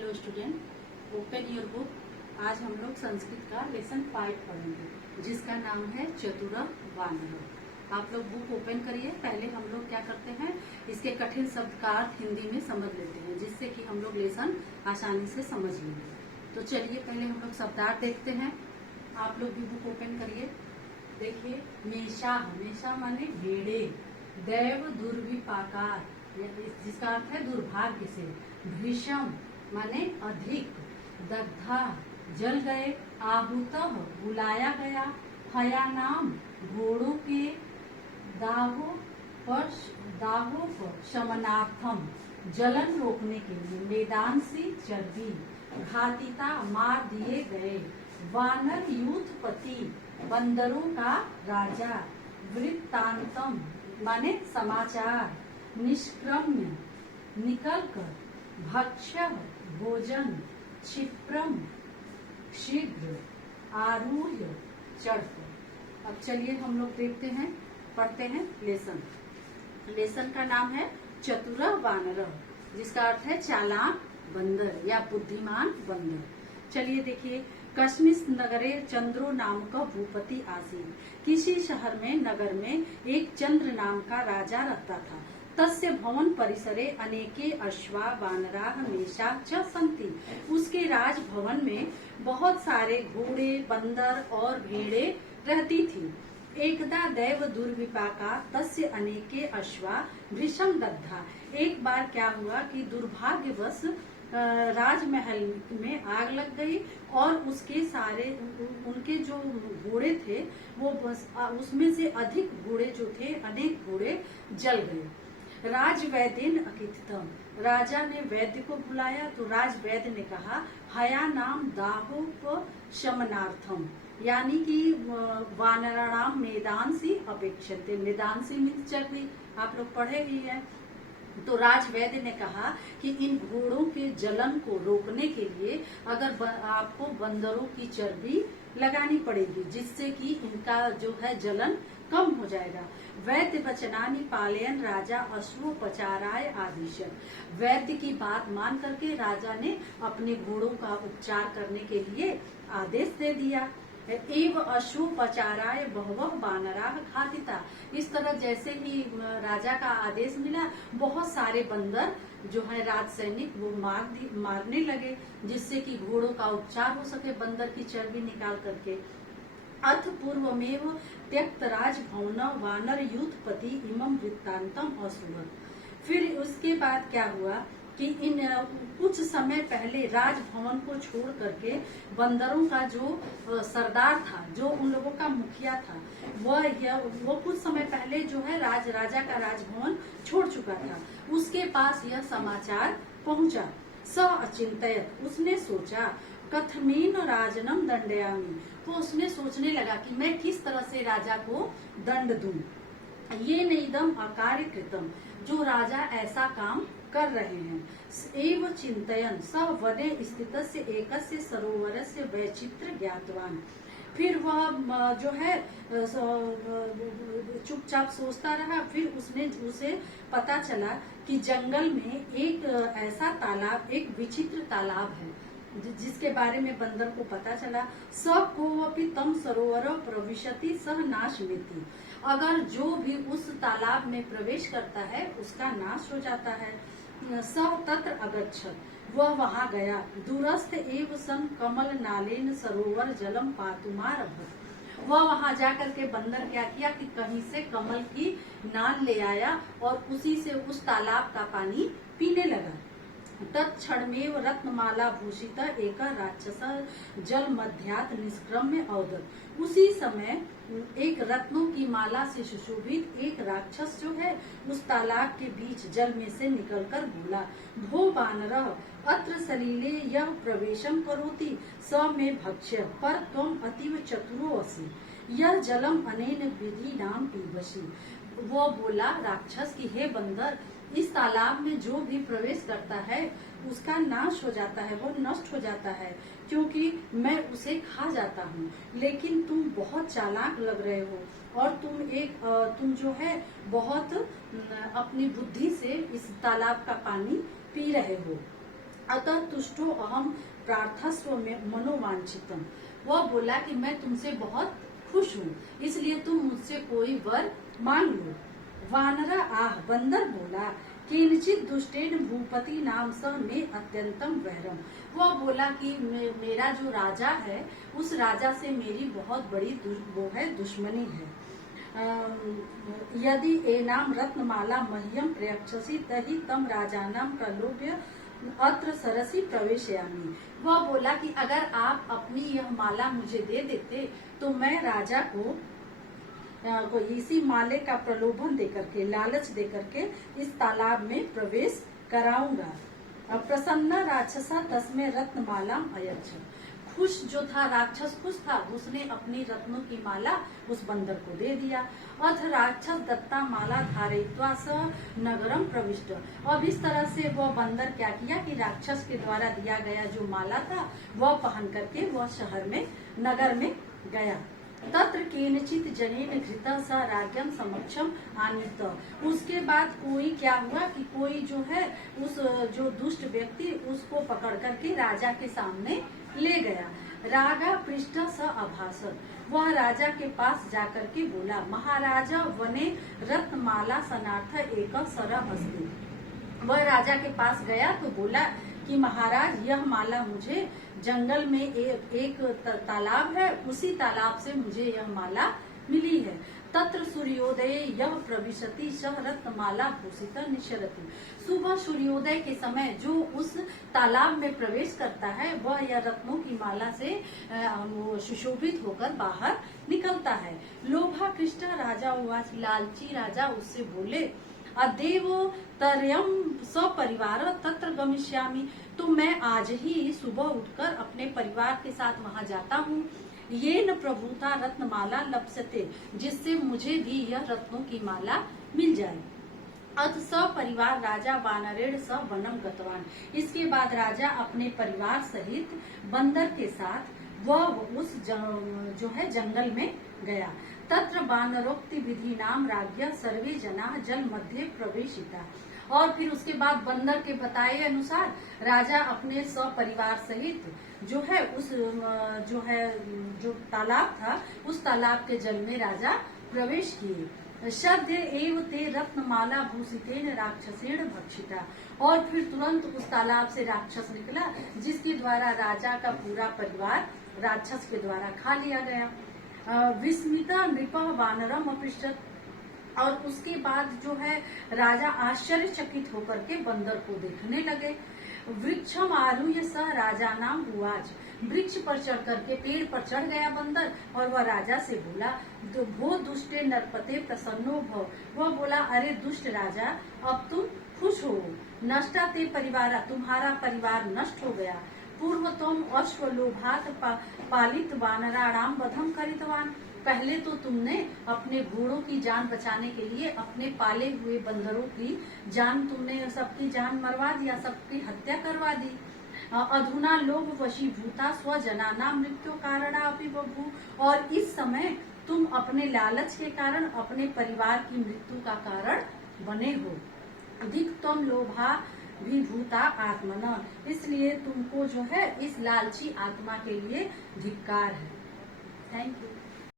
Hello student, open your book. आज हम लोग संस्कृत का लेसन 5 पढ़ेंगे जिसका नाम है चतुर वानर। आप लोग बुक ओपन करिए। पहले हम लोग क्या करते हैं, इसके कठिन शब्द का अर्थ हिंदी में समझ लेते हैं जिससे कि हम लोग लेसन आसानी से समझ लेंगे। तो चलिए पहले हम लोग शब्दार्थ देखते हैं। आप लोग भी बुक ओपन करिए। देखिए, मेषा, मेषा माने भेड़े। दैव दुर्विपाकार, जिसका अर्थ है दुर्भाग्य से। भीषम माने अधिक। दग्धा जल गए। आहूतः बुलाया गया। हयानाम घोड़ों के। दाहोप शमनार्थम जलन रोकने के लिए। मेदांसी चर्बी। घातिता मार दिए गए। वानर यूथपति बंदरों का राजा। वृत्तांतम माने समाचार। निष्क्रम्य निकल कर। भक्ष्य भोजन। क्षिप्रम शीघ्र। आरूढ़ चढ़कर। अब चलिए हम लोग देखते हैं, पढ़ते हैं लेसन। लेसन का नाम है चतुर वानर, जिसका अर्थ है चालाक बंदर या बुद्धिमान बंदर। चलिए देखिए, कस्मिंश् नगरे चंद्रो नाम का भूपति आसीन। किसी शहर में, नगर में एक चंद्र नाम का राजा रहता था। तस्य भवन परिसरे अनेके अश्वा वानराः मेषा च सन्ति। उसके राज भवन में बहुत सारे घोड़े, बंदर और भेड़े रहती थी। एकदा दैव दुर्विपाका तस्य अनेके अश्वा भृशं दग्धा। एक बार क्या हुआ कि दुर्भाग्यवश राजमहल में आग लग गई और उसके सारे उनके जो घोड़े थे वो बस उसमें से अधिक घोड़े जो थे, अनेक घोड़े जल गए। राजवैद्यन अकिथितम, राजा ने वैद्य को बुलाया तो राजवैद्य ने कहा, हया नाम दाहोप शमनार्थम, यानी कि वानराणाम मेदांसी अपेक्षते। मेदांसी मीन्स चर्बी, आप लोग पढ़े ही है। तो राजवैद्य ने कहा कि इन घोड़ों के जलन को रोकने के लिए अगर आपको बंदरों की चर्बी लगानी पड़ेगी, जिससे कि इनका जो है जलन कम हो जाएगा। वैद्य वचनानि पालयन राजा अश्वोपचाराय आदिशत। वैद्य की बात मान करके राजा ने अपने घोड़ों का उपचार करने के लिए आदेश दे दिया। एव अश्वोपचाराय बहवः वानराः घातिता। इस तरह जैसे ही राजा का आदेश मिला, बहुत सारे बंदर जो है राज सैनिक वो मारने लगे, जिससे कि घोड़ों का उपचार हो सके बंदर की चर्बी निकाल करके। अथ पूर्वमेव त्यक्त राजभवन वानर यूथपति इमं वृत्तांतम अश्रुवत्। फिर उसके बाद क्या हुआ कि इन कुछ समय पहले राजभवन को छोड़ करके बंदरों का जो सरदार था, जो उन लोगों का मुखिया था, वो कुछ समय पहले जो है राजा का राजभवन छोड़ चुका था। उसके पास यह समाचार पहुंचा। स अचिंतयत, उसने सोचा, कथमेन राजनम दंडयामि, तो उसने सोचने लगा कि मैं किस तरह से राजा को दंड दूं। ये नेदम अकार्य कृतम, जो राजा ऐसा काम कर रहे हैं। एव चिंतयन स वने स्थितस्य एकस्य सरोवरस्य वैचित्र ज्ञातवान। फिर वह जो है चुपचाप सोचता रहा। फिर उसे पता चला कि जंगल में एक ऐसा तालाब, एक विचित्र तालाब है, जिसके बारे में बंदर को पता चला। स कोऽपि तम सरोवर प्रविशति सह नाशमेति। अगर जो भी उस तालाब में प्रवेश करता है उसका नाश हो जाता है। सह तत्र अगच्छत, वह वहां गया। दूरस्थ एव सन कमल नालेन सरोवर जलम पातुमारभत। वह वहां जाकर के बंदर क्या किया कि कहीं से कमल की नाल ले आया और उसी से उस तालाब का पानी पीने लगा। तत्क्षणमेव रत्नमाला भूषित एक राक्षस जल मध्यात निष्क्रम्य औदत। उसी समय एक रत्नों की माला से सुशोभित एक राक्षस जो है उस तालाब के बीच जल में से निकलकर बोला, भो वानरः अत्र सलिले यह प्रवेशम करोति स मे भक्ष्य, पर त्वम अतीव चतुरो असि, यह जलम अनेन विधि नाम पीबसि। वो बोला राक्षस कि हे बंदर, इस तालाब में जो भी प्रवेश करता है उसका नाश हो जाता है, वो नष्ट हो जाता है, क्योंकि मैं उसे खा जाता हूँ। लेकिन तुम बहुत चालाक लग रहे हो और तुम जो है बहुत अपनी बुद्धि से इस तालाब का पानी पी रहे हो। अतः तुष्टो अहम प्रार्थस्व मनोवांछितम। वह बोला कि मैं तुमसे बहुत खुश हूँ, इसलिए तुम मुझसे कोई वर मांग लो। वानरा आह, बंदर बोला, किंचित दुष्टेन भूपति नाम स में अत्यंतम वैरम। वह बोला कि मेरा जो राजा है, उस राजा से मेरी बहुत बड़ी दुश्मनी है। यदि एनाम रत्नमाला मह्यम प्रयच्छसि तहि तम राजानाम प्रलोभ्य अत्र सरसी प्रवेशयामि। वह बोला कि अगर आप अपनी यह माला मुझे दे देते तो मैं राजा को इसी माले का प्रलोभन देकर के, लालच देकर के इस तालाब में प्रवेश कराऊंगा। प्रसन्न राक्षसा तस्में रत्नमाला अयच्छ। खुश जो था राक्षस, खुश था, उसने अपनी रत्नों की माला उस बंदर को दे दिया। अथ राक्षस दत्ता माला धारयित्वा स नगरम प्रविष्ट। अब इस तरह से वह बंदर क्या किया कि राक्षस के द्वारा दिया गया जो माला था वह पहन करके वह शहर में, नगर में गया। तत्र केनचित जनेन घृता स राज्ञम समक्षम आनीत। उसके बाद कोई क्या हुआ कि कोई जो है उस जो दुष्ट व्यक्ति उसको पकड़ करके राजा के सामने ले गया। रागा पृष्ठ स अभासत। वह राजा के पास जाकर के बोला, महाराजा वने रत्नमाला सनार्थ एक सरह अस्ति। वह राजा के पास गया तो बोला कि महाराज, यह माला मुझे जंगल में एक तालाब है, उसी तालाब से मुझे यह माला मिली है। तत्र सूर्योदय यह प्रविशति सह रत्नमाला भूषित निशरति। सुबह सूर्योदय के समय जो उस तालाब में प्रवेश करता है वह यह रत्नों की माला से सुशोभित होकर बाहर निकलता है। लोभा कृष्ण राजा उवाच। लालची राजा उससे बोले, अदेव तर्यम सपरिवार तत्र गमिष्यामि। तो मैं आज ही सुबह उठकर अपने परिवार के साथ वहां जाता हूँ। ये न प्रभुता रत्नमाला लप्स्यते, जिससे मुझे भी यह रत्नों की माला मिल जाए। अथ स परिवार राजा वानरेण स वनम गतवान। इसके बाद राजा अपने परिवार सहित बंदर के साथ वह उस जो है जंगल में गया। तत्र वानरोक्ति विधि नाम राज्ञ सर्वे जना जल मध्य प्रवेशिता। और फिर उसके बाद बंदर के बताए अनुसार राजा अपने सपरिवार सहित जो है उस जो तालाब था उस तालाब के जल में राजा प्रवेश किए। सद्य एव ते रत्नमाला भूषितेन राक्षसेण भक्षिता। और फिर तुरंत उस तालाब से राक्षस निकला जिसके द्वारा राजा का पूरा परिवार राक्षस के द्वारा खा लिया गया। विस्मिता नृप वानरम अपृष्ठत। और उसके बाद जो है राजा आश्चर्यचकित होकर के बंदर को देखने लगे। वृक्षम आरूह्य स राजा नाम उवाच। वृक्ष पर चढ़ करके, पेड़ पर चढ़ गया बंदर और वह राजा से बोला, भो दुष्टे नरपते प्रसन्नो भव। वह बोला, अरे दुष्ट राजा, अब तुम खुश हो। नष्टा ते परिवारा, तुम्हारा परिवार नष्ट हो गया। पूर्व तुम अश्वलोभात पालित वानराणाम वधम करितवान। पहले तो तुमने अपने घोड़ों की जान बचाने के लिए अपने पाले हुए बंदरों की जान, तुमने सबकी जान मरवा दिया, सबकी हत्या करवा दी। अधुना लोभ वशीभूता स्वजनाना मृत्यु कारणा अपि बभू। और इस समय तुम अपने लालच के कारण अपने परिवार की मृत्यु का कारण बने हो। अधिक तुम लोभा विभूता आत्मना। इसलिए तुमको जो है इस लालची आत्मा के लिए धिक्कार है। Thank you.